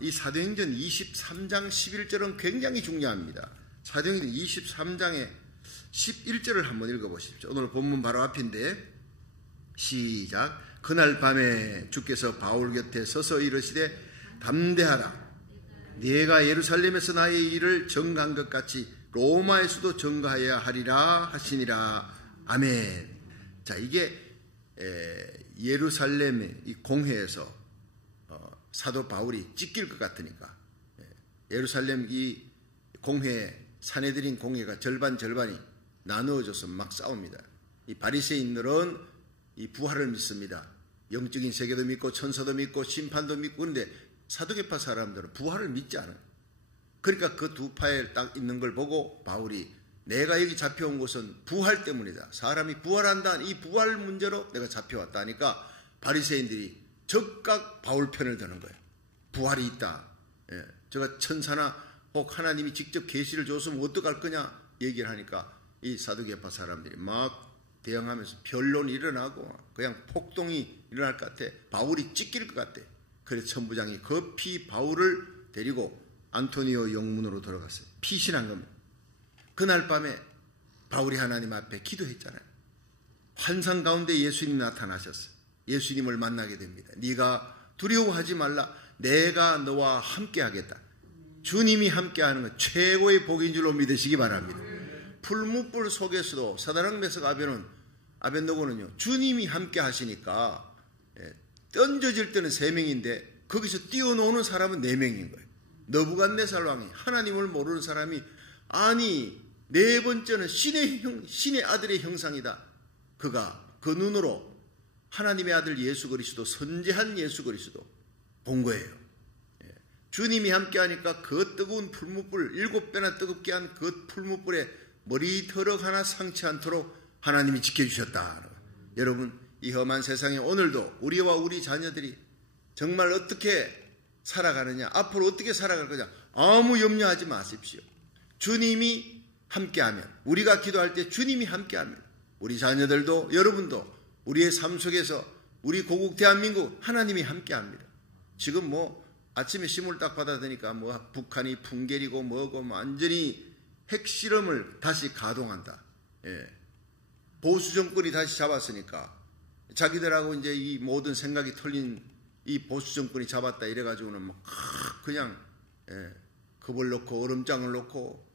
이 사도행전 23장 11절은 굉장히 중요합니다. 사도행전 23장의 11절을 한번 읽어보십시오. 오늘 본문 바로 앞인데 시작. 그날 밤에 주께서 바울 곁에 서서 이르시되 담대하라. 네가 예루살렘에서 나의 일을 전가한 것 같이 로마에서도 전가해야 하리라 하시니라. 아멘. 자, 이게 예루살렘의 이 공회에서 사도 바울이 찢길 것 같으니까 예루살렘 이 공회, 산헤드린 공회가 절반이 나누어져서 막 싸웁니다. 이 바리새인들은 이 부활을 믿습니다. 영적인 세계도 믿고 천사도 믿고 심판도 믿고. 그런데 사두개파 사람들은 부활을 믿지 않아요. 그러니까 그 두 파에 딱 있는 걸 보고 바울이 내가 여기 잡혀온 것은 부활 때문이다. 사람이 부활한다. 이 부활 문제로 내가 잡혀왔다 하니까 바리새인들이 적각 바울 편을 드는 거예요. 부활이 있다. 제가 천사나 혹 하나님이 직접 계시를 줬으면 어떡할 거냐 얘기를 하니까 이 사두개파 사람들이 막 대응하면서 변론이 일어나고 그냥 폭동이 일어날 것 같아. 바울이 찢길 것 같아. 그래서 천부장이 급히 바울을 데리고 안토니오 영문으로 들어갔어요. 피신한 겁니다. 그날 밤에 바울이 하나님 앞에 기도했잖아요. 환상 가운데 예수님이 나타나셨어요. 예수님을 만나게 됩니다. 네가 두려워하지 말라. 내가 너와 함께 하겠다. 주님이 함께 하는 건 최고의 복인 줄로 믿으시기 바랍니다. 풀무불 속에서도 사다랑 메석 아벤노고는요, 주님이 함께 하시니까 던져질 때는 3명인데 거기서 뛰어노는 사람은 4명인 거예요. 느부갓네살 왕이 하나님을 모르는 사람이 아니 4번째는 신의 아들의 형상이다. 그가 그 눈으로 하나님의 아들 예수 그리스도, 선지한 예수 그리스도 본 거예요. 주님이 함께하니까 그 뜨거운 풀무불 7배나 뜨겁게 한 그 풀무불에 머리털럭 하나 상치 않도록 하나님이 지켜주셨다. 여러분, 이 험한 세상에 오늘도 우리와 우리 자녀들이 정말 어떻게 살아가느냐, 앞으로 어떻게 살아갈 거냐 아무 염려하지 마십시오. 주님이 함께하면, 우리가 기도할 때 주님이 함께하면 우리 자녀들도 여러분도 우리의 삶 속에서 우리 고국 대한민국 하나님이 함께합니다. 지금 아침에 신문을 딱 받아드니까 북한이 풍계리고 뭐고 완전히 핵실험을 다시 가동한다. 보수 정권이 다시 잡았으니까 자기들하고 이제 이 모든 생각이 털린 이 보수 정권이 잡았다 이래가지고는 그냥 겁을 넣고 얼음장을 놓고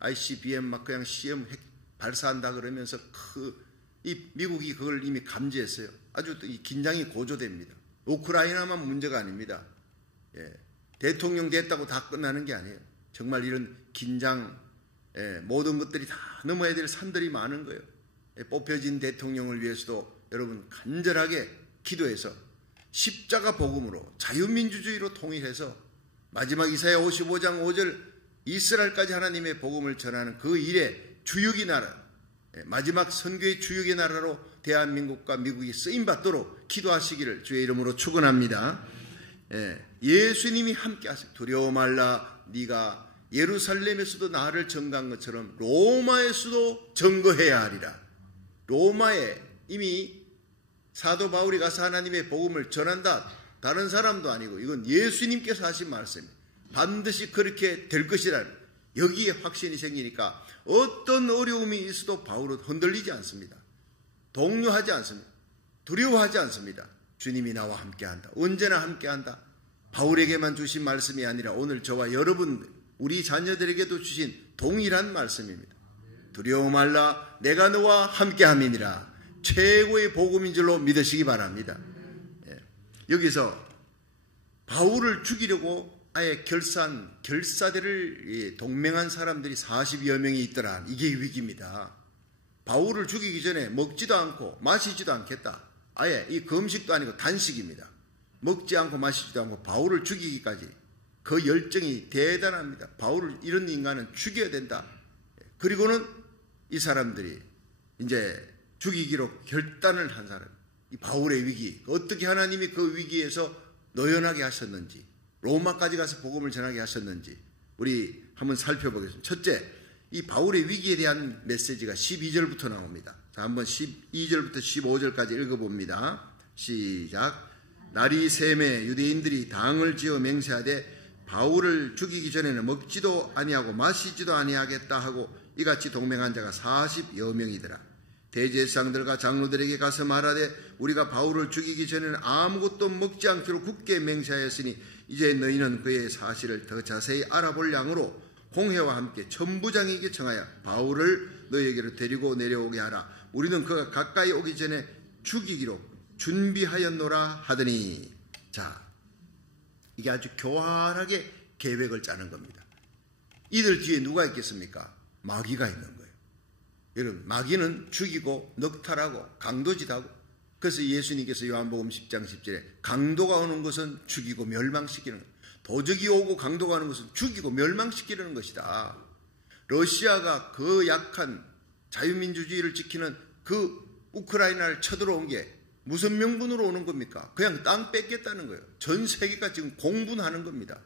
ICBM 막 그냥 시험 핵 발사한다 그러면서 이 미국이 그걸 이미 감지했어요. 아주 이 긴장이 고조됩니다. 우크라이나만 문제가 아닙니다. 대통령 됐다고 다 끝나는 게 아니에요. 정말 이런 긴장, 모든 것들이 다 넘어야 될 산들이 많은 거예요. 뽑혀진 대통령을 위해서도 여러분 간절하게 기도해서 십자가 복음으로 자유민주주의로 통일해서 마지막 이사야 55장 5절 이스라엘까지 하나님의 복음을 전하는 그 일에 주역이 나라, 마지막 선교의 주역의 나라로 대한민국과 미국이 쓰임받도록 기도하시기를 주의 이름으로 축원합니다. 예수님이 함께 하세요. 두려워 말라. 네가 예루살렘에서도 나를 전가한 것처럼 로마에서도 전거해야 하리라. 로마에 이미 사도 바울이 가서 하나님의 복음을 전한다. 다른 사람도 아니고 이건 예수님께서 하신 말씀입니다. 반드시 그렇게 될 것이라. 여기에 확신이 생기니까 어떤 어려움이 있어도 바울은 흔들리지 않습니다. 동요하지 않습니다. 두려워하지 않습니다. 주님이 나와 함께한다. 언제나 함께한다. 바울에게만 주신 말씀이 아니라 오늘 저와 여러분, 우리 자녀들에게도 주신 동일한 말씀입니다. 두려워 말라. 내가 너와 함께함이니라. 최고의 복음인 줄로 믿으시기 바랍니다. 여기서 바울을 죽이려고 아예 결사대를 동맹한 사람들이 40여 명이 있더라. 이게 위기입니다. 바울을 죽이기 전에 먹지도 않고 마시지도 않겠다. 아예 이 금식도 아니고 단식입니다. 먹지 않고 마시지도 않고 바울을 죽이기까지 그 열정이 대단합니다. 바울을, 이런 인간은 죽여야 된다. 그리고는 이 사람들이 이제 죽이기로 결단을 한 사람, 이 바울의 위기, 어떻게 하나님이 그 위기에서 노연하게 하셨는지, 로마까지 가서 복음을 전하게 하셨는지 우리 한번 살펴보겠습니다. 첫째, 이 바울의 위기에 대한 메시지가 12절부터 나옵니다. 자, 한번 12절부터 15절까지 읽어봅니다. 시작. 날이 샘에 유대인들이 당을 지어 맹세하되 바울을 죽이기 전에는 먹지도 아니하고 마시지도 아니하겠다 하고 이같이 동맹한 자가 40여 명이더라. 대제사장들과 장로들에게 가서 말하되 우리가 바울을 죽이기 전에는 아무것도 먹지 않기로 굳게 맹세하였으니 이제 너희는 그의 사실을 더 자세히 알아볼 양으로 공회와 함께 천부장에게 청하여 바울을 너희에게로 데리고 내려오게 하라. 우리는 그가 가까이 오기 전에 죽이기로 준비하였노라 하더니, 자, 이게 아주 교활하게 계획을 짜는 겁니다. 이들 뒤에 누가 있겠습니까? 마귀가 있는 거예요. 여러분, 마귀는 죽이고 넉탈하고 강도짓하고, 그래서 예수님께서 요한복음 10장 10절에 강도가 오는 것은 죽이고 멸망시키는 거예요. 도적이 오고 강도가 오는 것은 죽이고 멸망시키려는 것이다. 러시아가 그 약한 자유민주주의를 지키는 그 우크라이나를 쳐들어온 게 무슨 명분으로 오는 겁니까? 그냥 땅 뺏겠다는 거예요. 전 세계가 지금 공분하는 겁니다.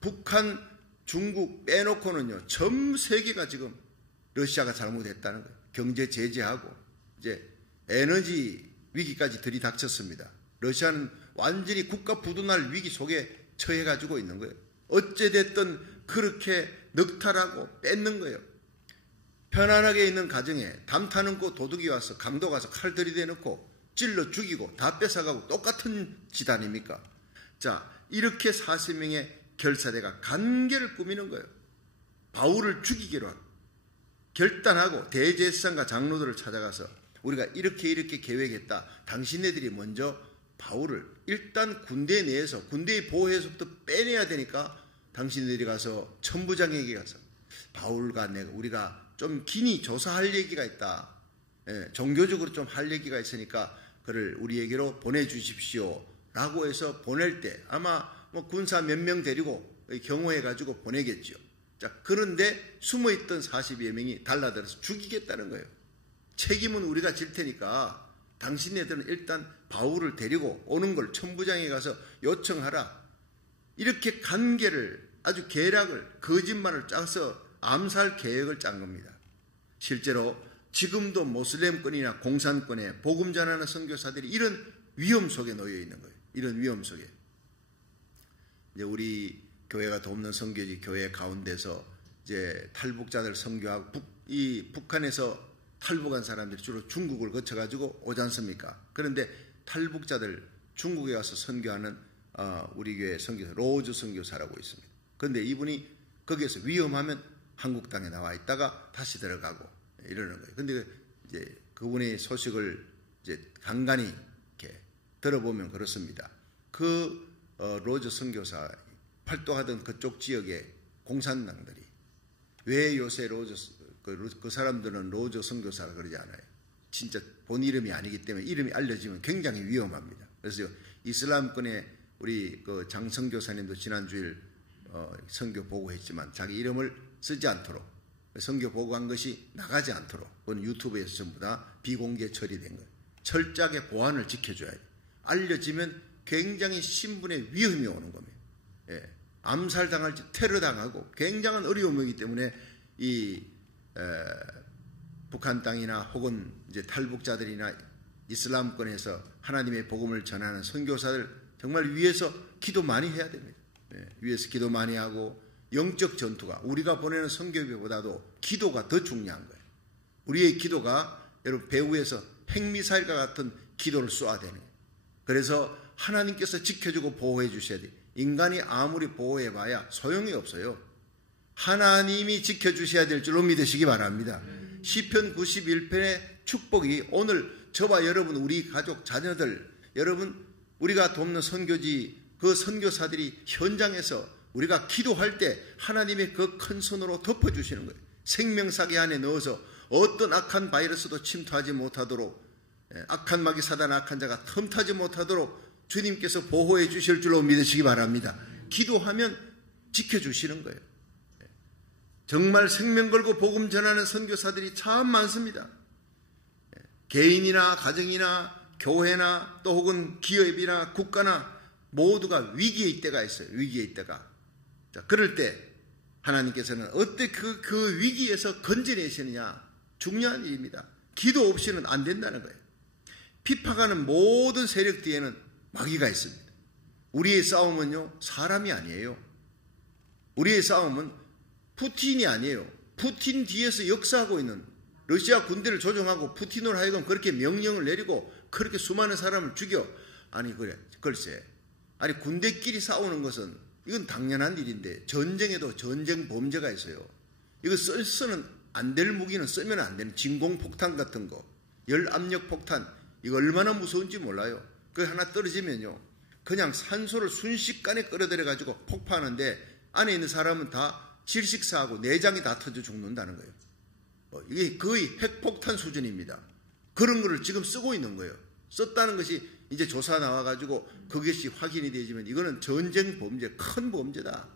북한, 중국 빼놓고는요, 전 세계가 지금 러시아가 잘못했다는 거예요. 경제 제재하고 이제 에너지 위기까지 들이닥쳤습니다. 러시아는 완전히 국가 부도날 위기 속에 처해가지고 있는 거예요. 어찌됐든 그렇게 넉탈하고 뺏는 거예요. 편안하게 있는 가정에 담 타는 곳 도둑이 와서 강도 가서 칼 들이대놓고 찔러 죽이고 다 뺏어가고 똑같은 짓 아닙니까? 자, 이렇게 40명의 결사대가 간계를 꾸미는 거예요. 바울을 죽이기로 하고 결단하고 대제사장과 장로들을 찾아가서 우리가 이렇게 계획했다. 당신네들이 먼저 바울을 일단 군대 내에서 군대의 보호에서부터 빼내야 되니까 당신들이 가서 천부장에게 가서 바울과 우리가 좀 긴히 조사할 얘기가 있다. 종교적으로 좀 할 얘기가 있으니까 그를 우리에게로 보내주십시오 라고 해서 보낼 때 아마 뭐 군사 몇 명 데리고 경호해가지고 보내겠죠. 자, 그런데 숨어있던 40여 명이 달라들어서 죽이겠다는 거예요. 책임은 우리가 질 테니까 당신네들은 일단 바울을 데리고 오는 걸 천부장에 가서 요청하라. 이렇게 간계를 아주 계략을 거짓말을 짜서 암살 계획을 짠 겁니다. 실제로 지금도 모슬렘권이나 공산권에 복음 전하는 선교사들이 이런 위험 속에 놓여 있는 거예요. 이런 위험 속에. 이제 우리 교회가 돕는 선교지 교회 가운데서 이제 탈북자들 선교하고 이 북한에서 탈북한 사람들이 주로 중국을 거쳐가지고 오지 않습니까? 그런데 탈북자들 중국에 가서 선교하는 우리 교회 선교사 로즈 선교사라고 있습니다. 그런데 이분이 거기에서 위험하면 한국 땅에 나와 있다가 다시 들어가고 이러는 거예요. 근데 이제 그분의 소식을 이제 간간히 이렇게 들어보면 그렇습니다. 그 로즈 선교사 활동하던 그쪽 지역의 공산당들이 왜 요새 그 사람들은 로즈 선교사라 그러지 않아요. 진짜 본 이름이 아니기 때문에 이름이 알려지면 굉장히 위험합니다. 그래서 이슬람권의 우리 그 장 선교사님도 지난주일 선교 보고했지만 자기 이름을 쓰지 않도록 선교 보고한 것이 나가지 않도록 그건 유튜브에서 전부 다 비공개 처리된 거예요. 철저하게 보안을 지켜줘야 돼요. 알려지면 굉장히 신분의 위험이 오는 겁니다. 예. 암살당할지 테러당하고 굉장한 어려움이기 때문에 이 북한 땅이나 혹은 이제 탈북자들이나 이슬람권에서 하나님의 복음을 전하는 선교사들 정말 위에서 기도 많이 해야 됩니다. 예. 위에서 기도 많이 하고 영적 전투가 우리가 보내는 선교비보다도 기도가 더 중요한 거예요. 우리의 기도가 여러분 배후에서 핵미사일과 같은 기도를 쏘아야 되는 거예요. 그래서 하나님께서 지켜주고 보호해 주셔야 돼요. 인간이 아무리 보호해봐야 소용이 없어요. 하나님이 지켜주셔야 될 줄로 믿으시기 바랍니다. 시편 91편의 축복이 오늘 저와 여러분 우리 가족 자녀들 여러분 우리가 돕는 선교지 그 선교사들이 현장에서 우리가 기도할 때 하나님의 그 큰 손으로 덮어주시는 거예요. 생명사계 안에 넣어서 어떤 악한 바이러스도 침투하지 못하도록 악한 마귀 사단 악한 자가 틈타지 못하도록 주님께서 보호해 주실 줄로 믿으시기 바랍니다. 기도하면 지켜주시는 거예요. 정말 생명 걸고 복음 전하는 선교사들이 참 많습니다. 개인이나 가정이나 교회나 또 혹은 기업이나 국가나 모두가 위기에 있때가 있어요. 위기에 있때가. 자, 그럴 때 하나님께서는 어떻게 그 위기에서 건져내시느냐 중요한 일입니다. 기도 없이는 안 된다는 거예요. 핍박하는 모든 세력 뒤에는 마귀가 있습니다. 우리의 싸움은요, 사람이 아니에요. 우리의 싸움은 푸틴이 아니에요. 푸틴 뒤에서 역사하고 있는 러시아 군대를 조종하고 푸틴으로 하여금 그렇게 명령을 내리고 그렇게 수많은 사람을 죽여. 아니, 글쎄. 아니, 군대끼리 싸우는 것은 이건 당연한 일인데 전쟁에도 전쟁 범죄가 있어요. 이거 써서는 안 될 무기는 쓰면 안 되는 진공폭탄 같은 거, 열압력 폭탄, 이거 얼마나 무서운지 몰라요. 그 하나 떨어지면요, 그냥 산소를 순식간에 끌어들여가지고 폭파하는데 안에 있는 사람은 다 질식사하고 내장이 다 터져 죽는다는 거예요. 이게 거의 핵폭탄 수준입니다. 그런 거를 지금 쓰고 있는 거예요. 썼다는 것이 이제 조사 나와가지고 그것이 확인이 되지만 이거는 전쟁 범죄, 큰 범죄다.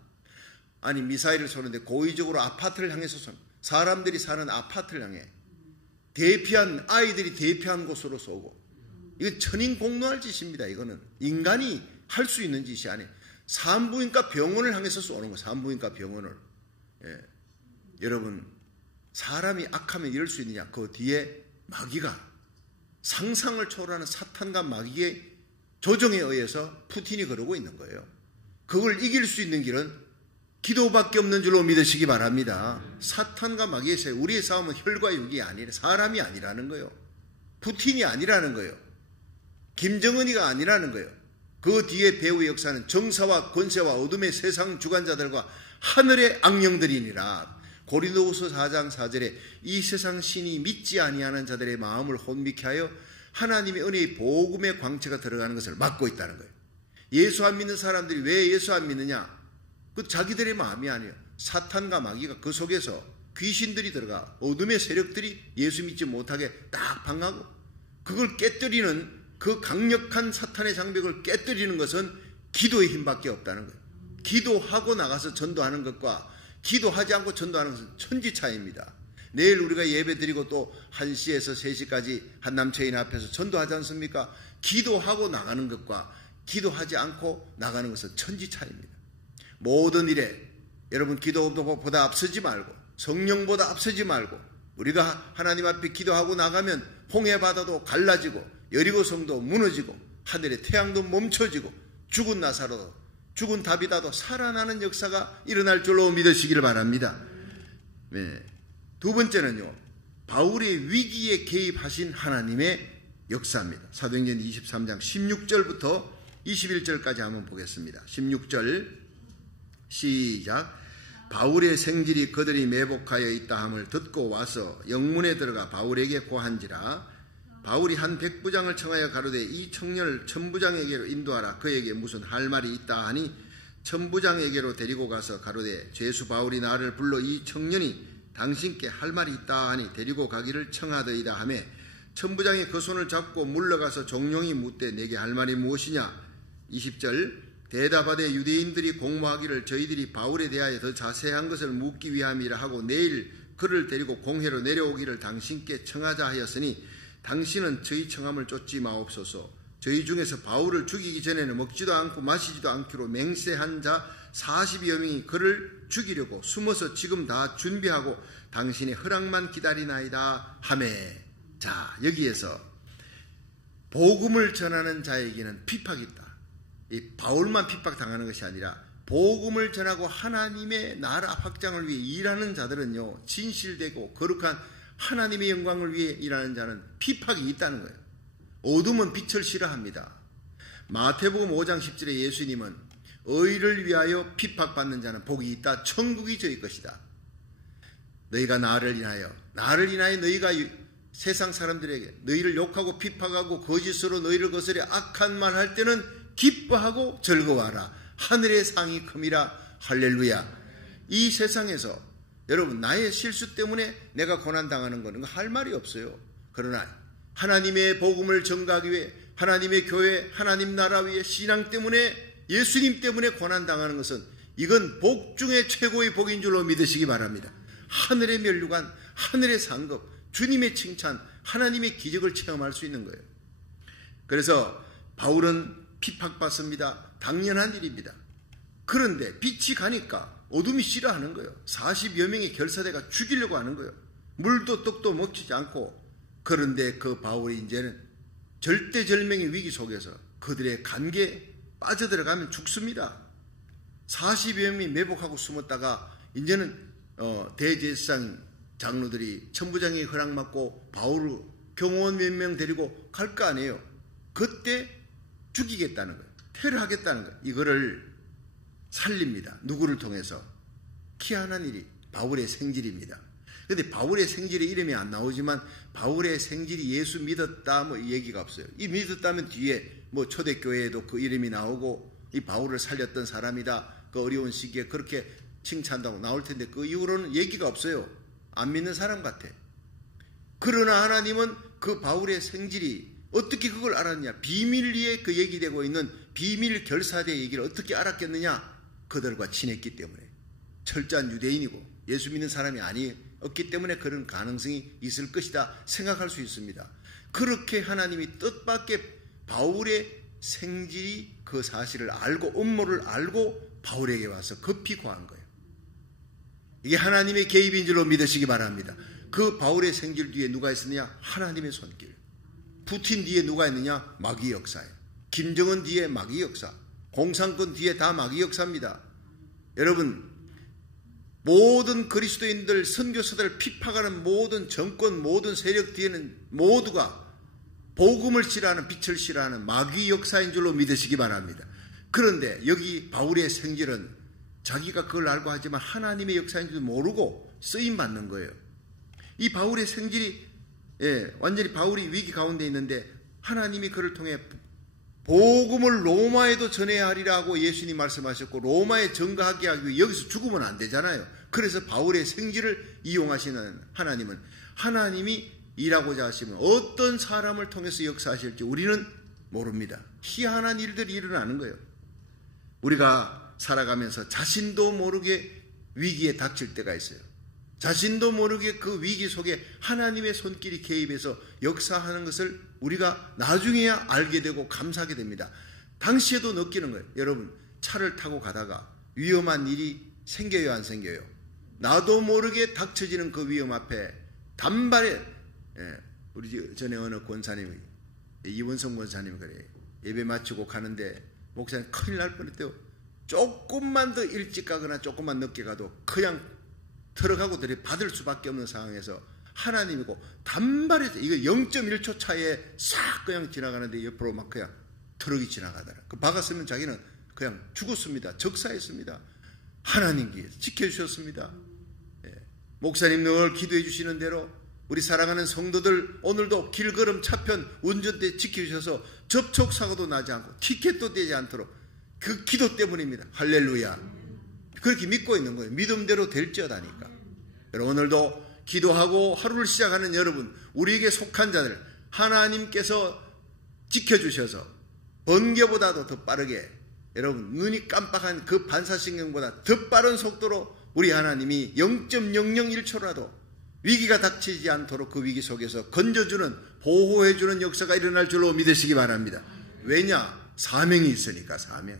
아니, 미사일을 쏘는데 고의적으로 아파트를 향해서 쏘는, 사람들이 사는 아파트를 향해 대피한 아이들이 대피한 곳으로 쏘고, 이건 천인공노할 짓입니다. 이거는 인간이 할 수 있는 짓이 아니에요. 산부인과 병원을 향해서 쏘는 거예요. 산부인과 병원을. 예. 여러분, 사람이 악하면 이럴 수 있느냐? 그 뒤에 마귀가, 상상을 초월하는 사탄과 마귀의 조정에 의해서 푸틴이 그러고 있는 거예요. 그걸 이길 수 있는 길은 기도밖에 없는 줄로 믿으시기 바랍니다. 사탄과 마귀의 세, 우리의 싸움은 혈과 육이 아니라 사람이 아니라는 거예요. 푸틴이 아니라는 거예요. 김정은이가 아니라는 거예요. 그 뒤에 배후의 역사는 정사와 권세와 어둠의 세상 주관자들과 하늘의 악령들이니라. 고린도후서 4장 4절에 이 세상 신이 믿지 아니하는 자들의 마음을 혼미케 하여 하나님의 은혜의 복음의 광채가 들어가는 것을 막고 있다는 거예요. 예수 안 믿는 사람들이 왜 예수 안 믿느냐? 그 자기들의 마음이 아니에요. 사탄과 마귀가 그 속에서 귀신들이 들어가 어둠의 세력들이 예수 믿지 못하게 딱 방하고, 그걸 깨뜨리는 그 강력한 사탄의 장벽을 깨뜨리는 것은 기도의 힘밖에 없다는 거예요. 기도하고 나가서 전도하는 것과 기도하지 않고 전도하는 것은 천지 차이입니다. 내일 우리가 예배 드리고 또 1시에서 3시까지 한남체인 앞에서 전도하지 않습니까? 기도하고 나가는 것과 기도하지 않고 나가는 것은 천지 차이입니다. 모든 일에 여러분 기도보다 앞서지 말고 성령보다 앞서지 말고, 우리가 하나님 앞에 기도하고 나가면 홍해 바다도 갈라지고 여리고 성도 무너지고 하늘의 태양도 멈춰지고 죽은 나사로도, 죽은 다비다도 살아나는 역사가 일어날 줄로 믿으시기를 바랍니다. 네. 두 번째는요, 바울의 위기에 개입하신 하나님의 역사입니다. 사도행전 23장 16절부터 21절까지 한번 보겠습니다. 16절 시작. 바울의 생질이 그들이 매복하여 있다 함을 듣고 와서 영문에 들어가 바울에게 고한지라. 바울이 한 백부장을 청하여 가로되 이 청년을 천부장에게로 인도하라. 그에게 무슨 할 말이 있다 하니 천부장에게로 데리고 가서 가로되 죄수 바울이 나를 불러 이 청년이 당신께 할 말이 있다 하니 데리고 가기를 청하더이다 하매, 천부장이 그 손을 잡고 물러가서 종용이 묻되 내게 할 말이 무엇이냐? 20절 대답하되 유대인들이 공모하기를 저희들이 바울에 대하여 더 자세한 것을 묻기 위함이라 하고 내일 그를 데리고 공회로 내려오기를 당신께 청하자 하였으니 당신은 저희 청함을 쫓지 마옵소서. 저희 중에서 바울을 죽이기 전에는 먹지도 않고 마시지도 않기로 맹세한 자 40여 명이 그를 죽이려고 숨어서 지금 다 준비하고 당신의 허락만 기다리나이다 하매. 자, 여기에서 복음을 전하는 자에게는 핍박이 있다. 이 바울만 핍박당하는 것이 아니라 복음을 전하고 하나님의 나라 확장을 위해 일하는 자들은요, 진실되고 거룩한 하나님의 영광을 위해 일하는 자는 핍박이 있다는 거예요. 어둠은 빛을 싫어합니다. 마태복음 5장 10절에 예수님은 의를 위하여 핍박받는 자는 복이 있다. 천국이 저희 것이다. 너희가 나를 인하여 너희가 세상 사람들에게 너희를 욕하고 핍박하고 거짓으로 너희를 거스려 악한 말 할 때는 기뻐하고 즐거워하라. 하늘의 상이 큼이라. 할렐루야. 이 세상에서 여러분 나의 실수 때문에 내가 고난당하는 거는 할 말이 없어요. 그러나 하나님의 복음을 전가하기 위해 하나님의 교회, 하나님 나라 위에 신앙 때문에 예수님 때문에 고난당하는 것은 이건 복 중에 최고의 복인 줄로 믿으시기 바랍니다. 하늘의 면류관, 하늘의 상급, 주님의 칭찬, 하나님의 기적을 체험할 수 있는 거예요. 그래서 바울은 핍박받습니다. 당연한 일입니다. 그런데 빛이 가니까 어둠이 싫어하는 거예요. 40여 명의 결사대가 죽이려고 하는 거예요. 물도 떡도 먹히지 않고. 그런데 그 바울이 이제는 절대절명의 위기 속에서 그들의 관계에 빠져들어가면 죽습니다. 40여 명이 매복하고 숨었다가 이제는 대제사장 장로들이 천부장이 허락받고 바울을 경호원 몇 명 데리고 갈 거 아니에요. 그때 죽이겠다는 거예요. 테러하겠다는 거예요. 이거를 살립니다. 누구를 통해서? 희한한 일이 바울의 생질입니다. 그런데 바울의 생질의 이름이 안 나오지만 바울의 생질이 예수 믿었다 뭐 얘기가 없어요. 이 믿었다면 뒤에 뭐 초대교회에도 그 이름이 나오고 이 바울을 살렸던 사람이다. 그 어려운 시기에 그렇게 칭찬한다고 나올 텐데 그 이후로는 얘기가 없어요. 안 믿는 사람 같아. 그러나 하나님은 그 바울의 생질이 어떻게 그걸 알았냐? 비밀리에 그 얘기되고 있는 비밀 결사대 얘기를 어떻게 알았겠느냐? 그들과 친했기 때문에. 철저한 유대인이고 예수 믿는 사람이 아니었기 때문에 그런 가능성이 있을 것이다 생각할 수 있습니다. 그렇게 하나님이 뜻밖의 바울의 생질이 그 사실을 알고 음모를 알고 바울에게 와서 급히 구한 거예요. 이게 하나님의 개입인 줄로 믿으시기 바랍니다. 그 바울의 생질 뒤에 누가 있었느냐? 하나님의 손길. 푸틴 뒤에 누가 있느냐? 마귀 역사예요. 김정은 뒤에 마귀 역사. 공산권 뒤에 다 마귀 역사입니다. 여러분, 모든 그리스도인들, 선교사들을 핍박하는 모든 정권, 모든 세력 뒤에는 모두가 복음을 싫어하는, 빛을 싫어하는 마귀 역사인 줄로 믿으시기 바랍니다. 그런데 여기 바울의 생질은 자기가 그걸 알고 하지만 하나님의 역사인 줄 모르고 쓰임받는 거예요. 이 바울의 생질이 완전히 바울이 위기 가운데 있는데 하나님이 그를 통해 복음을 로마에도 전해야 하리라고 예수님이 말씀하셨고 로마에 전가하게 하기 위해 여기서 죽으면 안 되잖아요. 그래서 바울의 생질을 이용하시는 하나님은 하나님이 일하고자 하시면 어떤 사람을 통해서 역사하실지 우리는 모릅니다. 희한한 일들이 일어나는 거예요. 우리가 살아가면서 자신도 모르게 위기에 닥칠 때가 있어요. 자신도 모르게 그 위기 속에 하나님의 손길이 개입해서 역사하는 것을 우리가 나중에야 알게 되고 감사하게 됩니다. 당시에도 느끼는 거예요. 여러분, 차를 타고 가다가 위험한 일이 생겨요, 안 생겨요? 나도 모르게 닥쳐지는 그 위험 앞에 단발에 우리 전에 어느 권사님이 이원성 권사님이 그래요. 예배 마치고 가는데 목사님 큰일 날 뻔했대요. 조금만 더 일찍 가거나 조금만 늦게 가도 그냥 들어가고 받을 수밖에 없는 상황에서 하나님이고 단발에 이거 0.1초 차이에 싹 그냥 지나가는데 옆으로 막 그냥 트럭이 지나가더라. 그 박았으면 자기는 그냥 죽었습니다. 적사했습니다. 하나님께서 지켜주셨습니다. 목사님 늘 기도해 주시는 대로 우리 사랑하는 성도들 오늘도 길걸음 차편 운전대 지켜주셔서 접촉사고도 나지 않고 티켓도 떼지 않도록 그 기도 때문입니다. 할렐루야. 그렇게 믿고 있는 거예요. 믿음대로 될지어다니까. 여러분, 오늘도 기도하고 하루를 시작하는 여러분, 우리에게 속한 자들 하나님께서 지켜주셔서 번개보다도 더 빠르게 여러분 눈이 깜빡한 그 반사신경보다 더 빠른 속도로 우리 하나님이 0.001초라도 위기가 닥치지 않도록 그 위기 속에서 건져주는 보호해주는 역사가 일어날 줄로 믿으시기 바랍니다. 왜냐? 사명이 있으니까. 사명.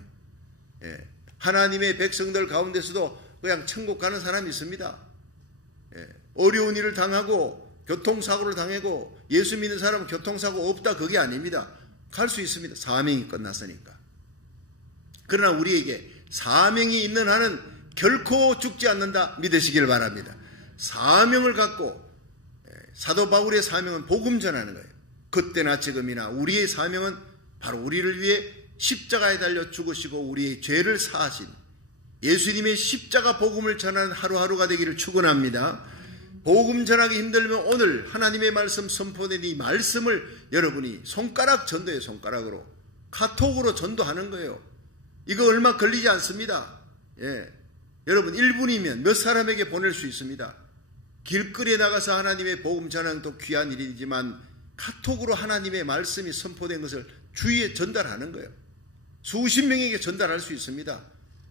하나님의 백성들 가운데서도 그냥 천국 가는 사람이 있습니다. 어려운 일을 당하고 교통사고를 당하고 예수 믿는 사람은 교통사고 없다 그게 아닙니다. 갈 수 있습니다. 사명이 끝났으니까. 그러나 우리에게 사명이 있는 한은 결코 죽지 않는다 믿으시길 바랍니다. 사명을 갖고 사도 바울의 사명은 복음 전하는 거예요. 그때나 지금이나 우리의 사명은 바로 우리를 위해 십자가에 달려 죽으시고 우리의 죄를 사하신 예수님의 십자가 복음을 전하는 하루하루가 되기를 축원합니다. 복음 전하기 힘들면 오늘 하나님의 말씀 선포된 이 말씀을 여러분이 손가락 전도예요. 손가락으로 카톡으로 전도하는 거예요. 이거 얼마 걸리지 않습니다. 여러분 1분이면 몇 사람에게 보낼 수 있습니다. 길거리에 나가서 하나님의 복음 전하는 또 귀한 일이지만 카톡으로 하나님의 말씀이 선포된 것을 주위에 전달하는 거예요. 수십 명에게 전달할 수 있습니다.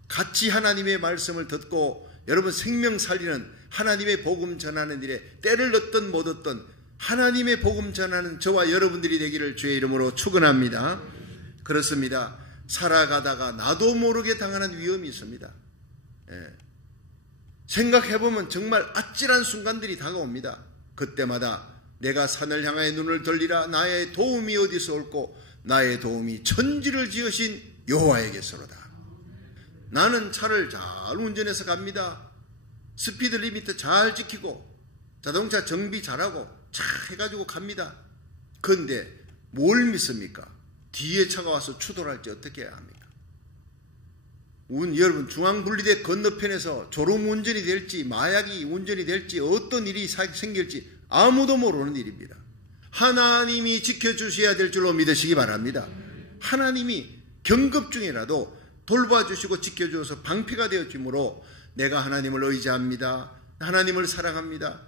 같이 하나님의 말씀을 듣고 여러분 생명 살리는 하나님의 복음 전하는 일에 때를 얻든 못 얻든 하나님의 복음 전하는 저와 여러분들이 되기를 주의 이름으로 축원합니다. 그렇습니다. 살아가다가 나도 모르게 당하는 위험이 있습니다. 생각해보면 정말 아찔한 순간들이 다가옵니다. 그때마다 내가 산을 향하여 눈을 돌리라. 나의 도움이 어디서 올꼬? 나의 도움이 천지를 지으신 여호와에게서로다. 나는 차를 잘 운전해서 갑니다. 스피드 리미트 잘 지키고 자동차 정비 잘하고 차 해가지고 갑니다. 그런데 뭘 믿습니까? 뒤에 차가 와서 추돌할지 어떻게 해야 합니까? 여러분, 중앙분리대 건너편에서 졸음운전이 될지 마약이 운전이 될지 어떤 일이 생길지 아무도 모르는 일입니다. 하나님이 지켜주셔야 될 줄로 믿으시기 바랍니다. 하나님이 경급 중이라도 돌봐주시고 지켜주셔서 방패가 되어주므로 내가 하나님을 의지합니다. 하나님을 사랑합니다.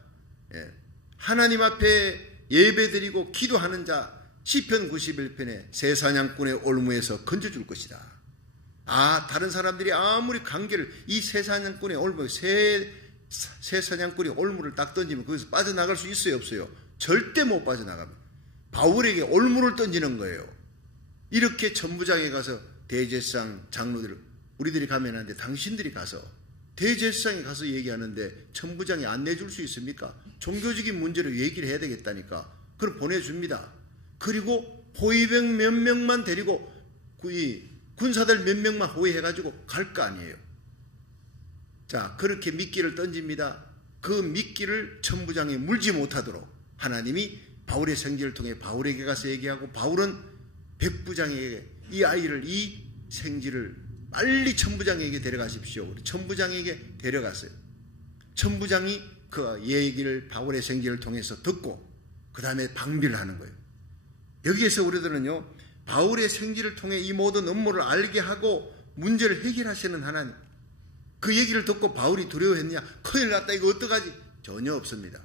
하나님 앞에 예배드리고 기도하는 자 시편 91편에 새 사냥꾼의 올무에서 건져줄 것이다. 다른 사람들이 아무리 관계를 이 새 사냥꾼의 올무, 새 사냥꾼이 올무를 딱 던지면 거기서 빠져나갈 수 있어요, 없어요? 절대 못 빠져나갑니다. 바울에게 올무를 던지는 거예요. 이렇게 천부장에 가서 대제사장 장로들, 우리들이 가면 하는데 당신들이 가서 대제사장에 가서 얘기하는데 천부장이 안 내줄 수 있습니까? 종교적인 문제를 얘기를 해야 되겠다니까. 그럼 보내줍니다. 그리고 호위병 몇 명만 데리고 군사들 몇 명만 호위해가지고 갈 거 아니에요. 자, 그렇게 미끼를 던집니다. 그 미끼를 천부장이 물지 못하도록 하나님이 바울의 생지를 통해 바울에게 가서 얘기하고, 바울은 백부장에게 이 아이를, 이 생지를 빨리 천부장에게 데려가십시오. 우리 천부장에게 데려갔어요. 천부장이 그 얘기를 바울의 생지를 통해서 듣고 그 다음에 방비를 하는 거예요. 여기에서 우리들은요, 바울의 생지를 통해 이 모든 업무를 알게 하고 문제를 해결하시는 하나님, 그 얘기를 듣고 바울이 두려워했냐? 큰일 났다, 이거 어떡하지? 전혀 없습니다.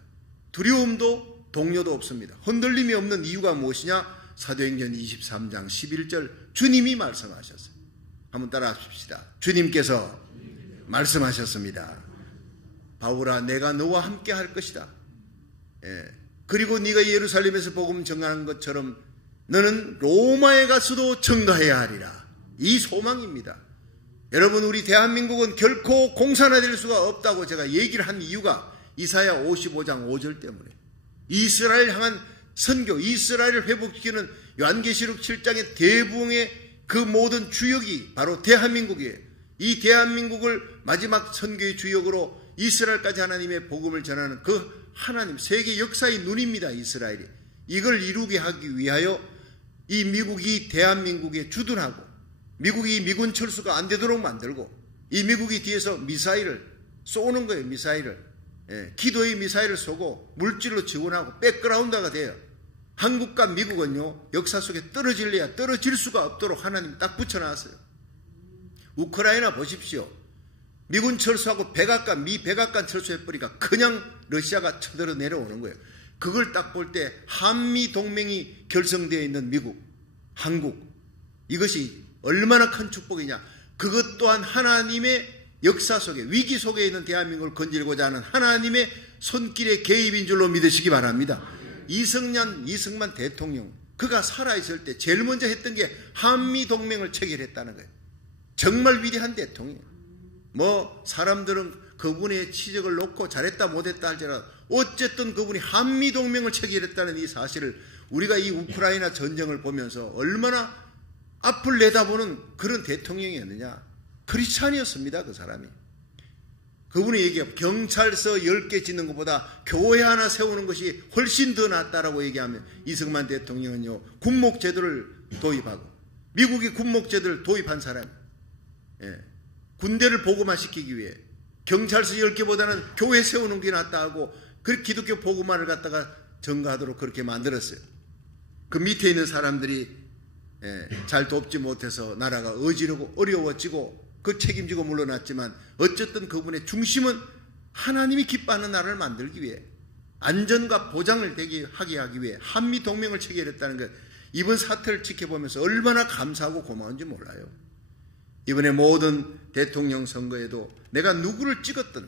두려움도 동료도 없습니다. 흔들림이 없는 이유가 무엇이냐? 사도행전 23장 11절 주님이 말씀하셨어요. 한번 따라 합시다. 주님께서 말씀하셨습니다. 바울아, 내가 너와 함께 할 것이다. 그리고 네가 예루살렘에서 복음 전하는 것처럼 너는 로마에 가서도 전가해야 하리라. 이 소망입니다. 여러분, 우리 대한민국은 결코 공산화될 수가 없다고 제가 얘기를 한 이유가 이사야 55장 5절 때문에, 이스라엘 향한 선교, 이스라엘을 회복시키는 요한계시록 7장의 대부흥의 그 모든 주역이 바로 대한민국이에요. 이 대한민국을 마지막 선교의 주역으로 이스라엘까지 하나님의 복음을 전하는 그 하나님, 세계 역사의 눈입니다. 이스라엘이 이걸 이루게 하기 위하여 이 미국이 대한민국에 주둔하고, 미국이 미군 철수가 안 되도록 만들고, 이 미국이 뒤에서 미사일을 쏘는 거예요. 미사일을, 기도의 미사일을 쏘고 물질로 지원하고 백그라운드가 돼요. 한국과 미국은요, 역사 속에 떨어질래야 떨어질 수가 없도록 하나님이 딱 붙여놨어요. 우크라이나 보십시오. 미군 철수하고 백악관, 미 백악관 철수해버리니까 그냥 러시아가 쳐들어 내려오는 거예요. 그걸 딱 볼 때 한미 동맹이 결성되어 있는 미국, 한국, 이것이 얼마나 큰 축복이냐. 그것 또한 하나님의 역사 속에, 위기 속에 있는 대한민국을 건지고자 하는 하나님의 손길의 개입인 줄로 믿으시기 바랍니다. 이승만 대통령, 그가 살아있을 때 제일 먼저 했던 게 한미 동맹을 체결했다는 거예요. 정말 위대한 대통령. 사람들은 그분의 치적을 놓고 잘했다 못했다 할지라도 어쨌든 그분이 한미 동맹을 체결했다는 이 사실을 우리가 이 우크라이나 전쟁을 보면서 얼마나 앞을 내다보는 그런 대통령이었느냐. 크리스찬이었습니다. 그 사람이. 그분이 얘기해요. 경찰서 10개 짓는 것보다 교회 하나 세우는 것이 훨씬 더 낫다라고 얘기하면, 이승만 대통령은요, 군목제도를 도입하고, 미국이 군목제도를 도입한 사람, 군대를 복음화시키기 위해 경찰서 10개보다는 교회 세우는 게 낫다 하고, 그 기독교 복음화를 갖다가 전가하도록 그렇게 만들었어요. 그 밑에 있는 사람들이 잘 돕지 못해서 나라가 어지르고 어려워지고 그 책임지고 물러났지만, 어쨌든 그분의 중심은 하나님이 기뻐하는 나라를 만들기 위해, 안전과 보장을 되게 하게 하기 위해 한미 동맹을 체결했다는 것, 이번 사태를 지켜보면서 얼마나 감사하고 고마운지 몰라요. 이번에 모든 대통령 선거에도 내가 누구를 찍었든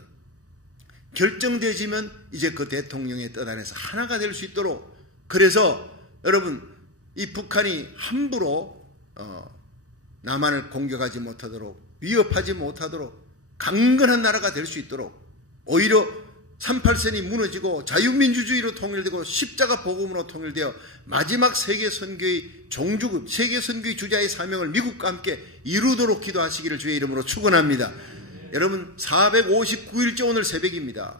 결정되지면 이제 그 대통령의 뜻 안에서 하나가 될 수 있도록, 그래서 여러분, 이 북한이 함부로 남한을 공격하지 못하도록, 위협하지 못하도록 강건한 나라가 될 수 있도록, 오히려 38선이 무너지고 자유민주주의로 통일되고 십자가 복음으로 통일되어 마지막 세계선교의 종주급, 세계선교의 주자의 사명을 미국과 함께 이루도록 기도하시기를 주의 이름으로 축원합니다. 여러분 459일째 오늘 새벽입니다.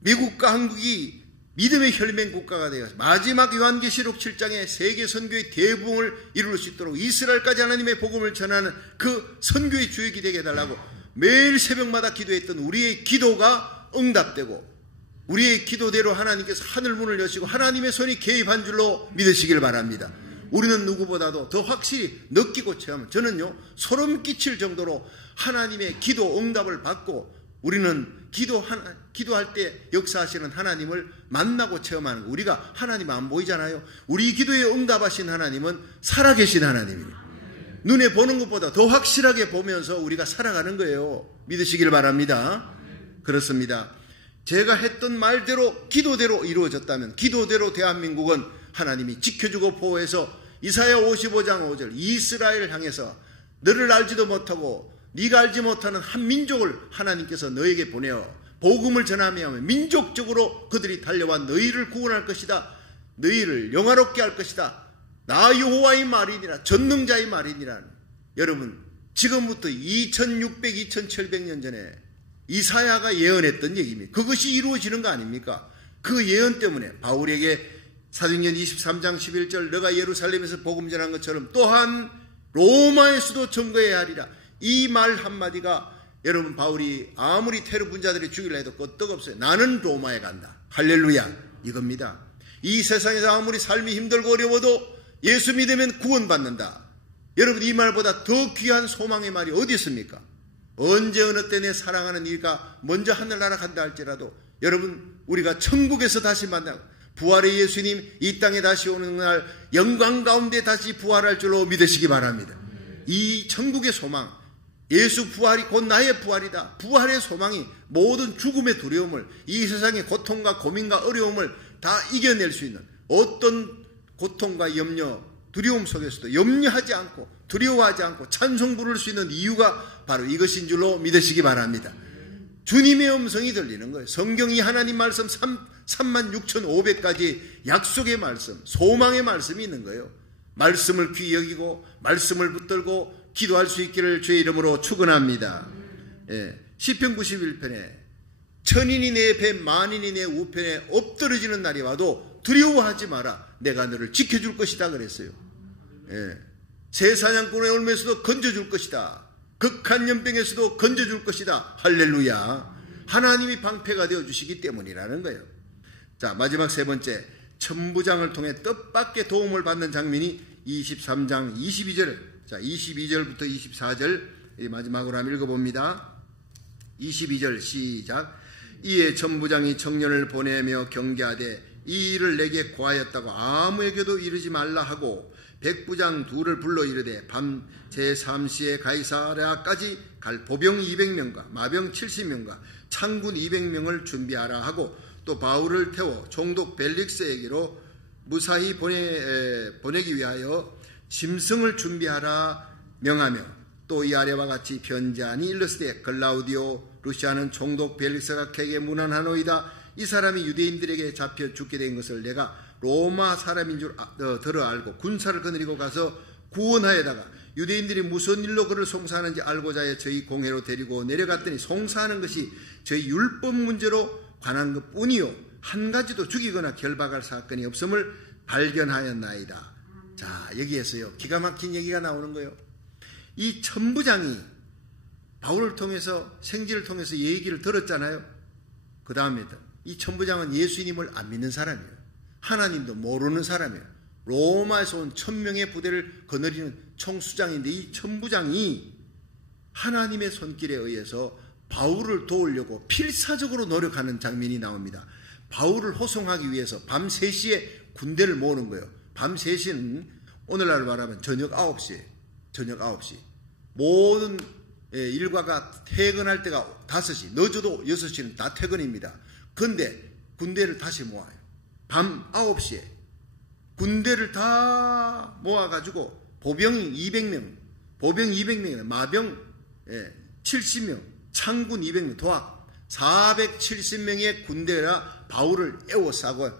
미국과 한국이 믿음의 혈맹 국가가 되어 마지막 요한계시록 7장의 세계선교의 대부흥을 이룰 수 있도록 이스라엘까지 하나님의 복음을 전하는 그 선교의 주역이 되게 해달라고 매일 새벽마다 기도했던 우리의 기도가 응답되고 우리의 기도대로 하나님께서 하늘문을 여시고 하나님의 손이 개입한 줄로 믿으시길 바랍니다. 우리는 누구보다도 더 확실히 느끼고 체험한, 저는요 소름 끼칠 정도로 하나님의 기도 응답을 받고 우리는 기도할 때 역사하시는 하나님을 만나고 체험하는 거. 우리가 하나님 안 보이잖아요. 우리 기도에 응답하신 하나님은 살아계신 하나님입니다. 눈에 보는 것보다 더 확실하게 보면서 우리가 살아가는 거예요. 믿으시길 바랍니다. 그렇습니다. 제가 했던 말대로 기도대로 이루어졌다면, 기도대로 대한민국은 하나님이 지켜주고 보호해서 이사야 55장 5절 이스라엘을 향해서 너를 알지도 못하고 네가 알지 못하는 한 민족을 하나님께서 너에게 보내어 복음을 전하며 민족적으로 그들이 달려와 너희를 구원할 것이다. 너희를 영화롭게 할 것이다. 나 여호와의 말이니라. 전능자의 말이니라. 여러분 지금부터 2600, 2700년 전에 이사야가 예언했던 얘기입니다. 그것이 이루어지는 거 아닙니까? 그 예언 때문에 바울에게 사도행전 23장 11절 너가 예루살렘에서 복음 전한 것처럼 또한 로마에서도 증거해야 하리라. 이 말 한마디가 여러분 바울이 아무리 테러 분자들이 죽이려 해도 끄떡없어요. 나는 로마에 간다. 할렐루야. 이겁니다. 이 세상에서 아무리 삶이 힘들고 어려워도 예수 믿으면 구원받는다. 여러분 이 말보다 더 귀한 소망의 말이 어디 있습니까? 언제 어느 때 내 사랑하는 이가 먼저 하늘나라 간다 할지라도 여러분 우리가 천국에서 다시 만나고 부활의 예수님 이 땅에 다시 오는 날 영광 가운데 다시 부활할 줄로 믿으시기 바랍니다. 이 천국의 소망, 예수 부활이 곧 나의 부활이다. 부활의 소망이 모든 죽음의 두려움을, 이 세상의 고통과 고민과 어려움을 다 이겨낼 수 있는, 어떤 고통과 염려, 두려움 속에서도 염려하지 않고 두려워하지 않고 찬송 부를 수 있는 이유가 바로 이것인 줄로 믿으시기 바랍니다. 주님의 음성이 들리는 거예요. 성경이 하나님 말씀 36,500가지 약속의 말씀, 소망의 말씀이 있는 거예요. 말씀을 귀히 여기고 말씀을 붙들고 기도할 수 있기를 주의 이름으로 축원합니다. 시편 91편에 천인이 내 배 만인이 내 우편에 엎드러지는 날이 와도 두려워하지 마라. 내가 너를 지켜줄 것이다 그랬어요. 새 사냥꾼의 올매에서도 건져줄 것이다. 극한 연병에서도 건져줄 것이다. 할렐루야. 하나님이 방패가 되어주시기 때문이라는 거예요. 자, 마지막 세 번째, 천부장을 통해 뜻밖의 도움을 받는 장면이 23장 22절. 자, 22절부터 24절 마지막으로 한번 읽어봅니다. 22절 시작. 이에 천부장이 청년을 보내며 경계하되 이 일을 내게 고하였다고 아무에게도 이르지 말라 하고 백부장 둘을 불러 이르되 밤 제3시에 가이사랴까지 갈 보병 200명과 마병 70명과 창군 200명을 준비하라 하고 또 바울을 태워 총독 벨릭스에게로 무사히 보내기 위하여 짐승을 준비하라 명하며 또 이 아래와 같이 편지하니 일렀으되 글라우디오 루시아는 총독 벨릭스가 개게 문안하노이다. 이 사람이 유대인들에게 잡혀 죽게 된 것을 내가 로마 사람인 줄 들어 알고 군사를 거느리고 가서 구원하여다가 유대인들이 무슨 일로 그를 송사하는지 알고자 해 저희 공회로 데리고 내려갔더니 송사하는 것이 저희 율법 문제로 관한 것뿐이요 한 가지도 죽이거나 결박할 사건이 없음을 발견하였나이다. 자, 여기에서요 기가 막힌 얘기가 나오는 거예요. 이 천부장이 바울을 통해서 생지를 통해서 얘기를 들었잖아요. 그 다음에 이 천부장은 예수님을 안 믿는 사람이에요. 하나님도 모르는 사람이에요. 로마에서 온 1000명의 부대를 거느리는 총수장인데 이 천부장이 하나님의 손길에 의해서 바울을 도우려고 필사적으로 노력하는 장면이 나옵니다. 바울을 호송하기 위해서 밤 3시에 군대를 모으는 거예요. 밤 3시는 오늘날 말하면 저녁 9시에 저녁 9시 모든 일과가 퇴근할 때가 5시 늦어도 6시는 다 퇴근입니다. 그런데 군대를 다시 모아요. 밤 9시에 군대를 다 모아가지고 보병 200명, 마병 70명, 창군 200명, 도합 470명의 군대라 바울을 에워싸고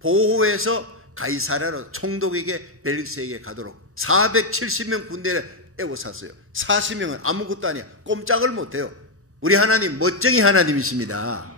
보호해서 가이사랴로 총독에게 벨릭스에게 가도록 470명 군대를 에워쌌어요. 40명은 아무것도 아니야. 꼼짝을 못해요. 우리 하나님 멋쟁이 하나님이십니다.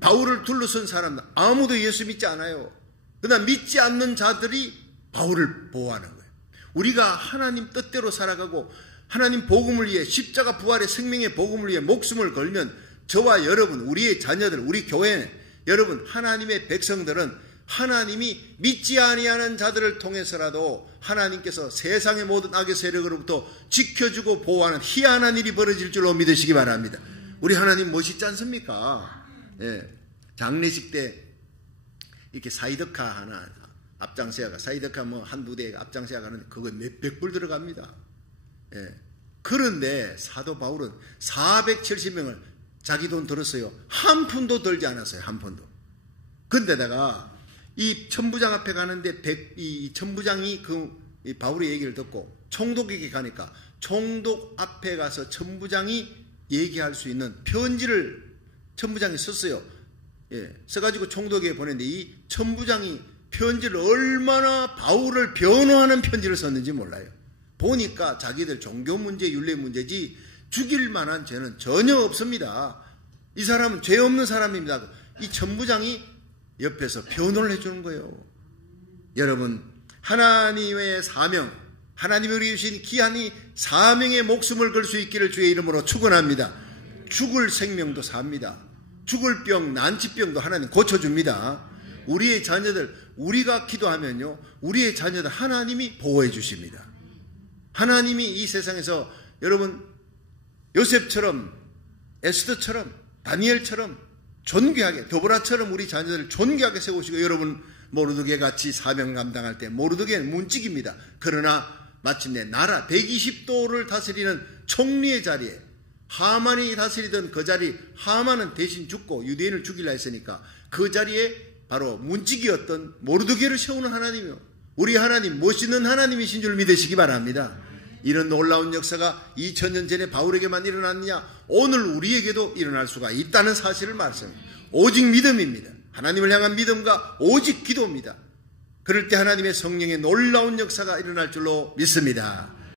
바울을 둘러선 사람들 아무도 예수 믿지 않아요. 그러나 믿지 않는 자들이 바울을 보호하는 거예요. 우리가 하나님 뜻대로 살아가고 하나님 복음을 위해 십자가 부활의 생명의 복음을 위해 목숨을 걸면 저와 여러분, 우리의 자녀들, 우리 교회 여러분, 하나님의 백성들은 하나님이 믿지 아니하는 자들을 통해서라도 하나님께서 세상의 모든 악의 세력으로부터 지켜주고 보호하는 희한한 일이 벌어질 줄로 믿으시기 바랍니다. 우리 하나님 멋있지 않습니까? 예. 장례식 때 이렇게 사이드카 하나 앞장서야가 사이드카 뭐 한두 대가 앞장서야 가는데 그거 몇백 불 들어갑니다. 예. 그런데 사도 바울은 470명을 자기 돈 들었어요. 한 푼도 들지 않았어요. 한 푼도. 근데다가 이 천부장 앞에 가는데 이 천부장이 이 바울의 얘기를 듣고 총독에게 가니까 총독 앞에 가서 천부장이 얘기할 수 있는 편지를 천부장이 썼어요. 예, 써가지고 총독에게 보냈는데 이 천부장이 편지를 얼마나 바울을 변호하는 편지를 썼는지 몰라요. 보니까 자기들 종교 문제, 윤례 문제지 죽일 만한 죄는 전혀 없습니다. 이 사람은 죄 없는 사람입니다. 이 천부장이 옆에서 변호를 해주는 거예요. 여러분, 하나님의 사명, 하나님이 우리에게 주신 귀한 이 사명의 목숨을 걸 수 있기를 주의 이름으로 축원합니다. 죽을 생명도 삽니다. 죽을 병, 난치병도 하나님 고쳐줍니다. 우리의 자녀들, 우리가 기도하면요, 우리의 자녀들 하나님이 보호해 주십니다. 하나님이 이 세상에서 여러분 요셉처럼, 에스더처럼, 다니엘처럼 존귀하게, 드보라처럼 우리 자녀들을 존귀하게 세우시고, 여러분 모르드게 같이 사명 감당할 때 모르드게는 문찍입니다. 그러나 마침내 나라 120도를 다스리는 총리의 자리에 하만이 다스리던 그 자리, 하만은 대신 죽고 유대인을 죽이려 했으니까 그 자리에 바로 문찍이었던 모르드게를 세우는 하나님이요, 우리 하나님 멋있는 하나님이신 줄 믿으시기 바랍니다. 이런 놀라운 역사가 2000년 전에 바울에게만 일어났느냐? 오늘 우리에게도 일어날 수가 있다는 사실을 말씀합니다. 오직 믿음입니다. 하나님을 향한 믿음과 오직 기도입니다. 그럴 때 하나님의 성령의 놀라운 역사가 일어날 줄로 믿습니다.